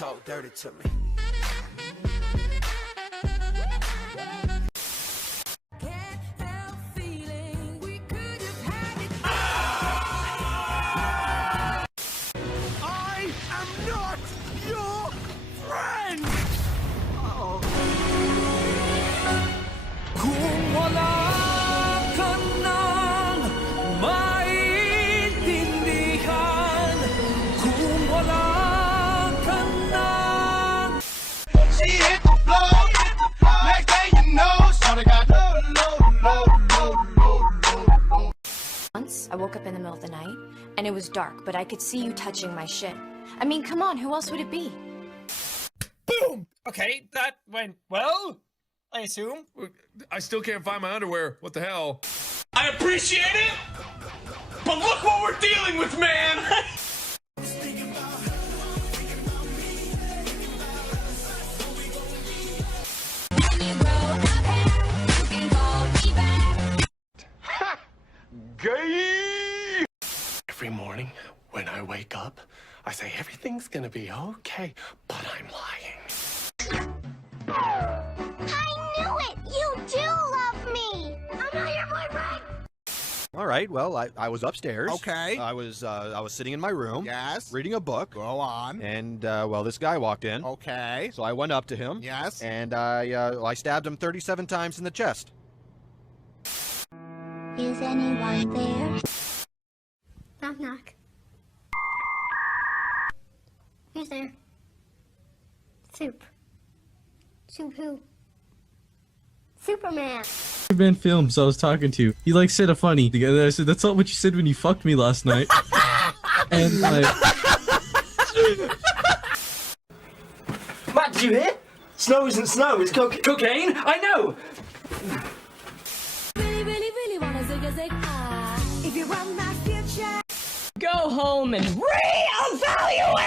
talk dirty to me. I am not your friend! Uh-oh. Kung wala ka nang maintindihan, kung wala ka nang... She hit the floor, next thing you know, shawty got low. Once, I woke up in the middle of the night, and it was dark, but I could see you touching my shit. I mean, come on, who else would it be? Boom! Okay, that went well, I assume. I still can't find my underwear. What the hell? I appreciate it, but look what we're dealing with, man! Gay! Every morning when I wake up, I say everything's gonna be okay, but I'm lying. I knew it! You do love me! I'm not your boyfriend! All right, well, I was upstairs. Okay. I was sitting in my room. Yes. Reading a book. Go on. And, well, this guy walked in. Okay. So I went up to him. Yes. And I stabbed him 37 times in the chest. Is anyone there? Knock knock. Who's there? Soup. Soup who? Superman. Superman Films I was talking to. He like said a funny together. I said, that's not what you said when you fucked me last night. And like Matt, did you hear? Snow isn't snow, it's cocaine? I know! Really wanna zig a zig if you want my future. Go home and reevaluate!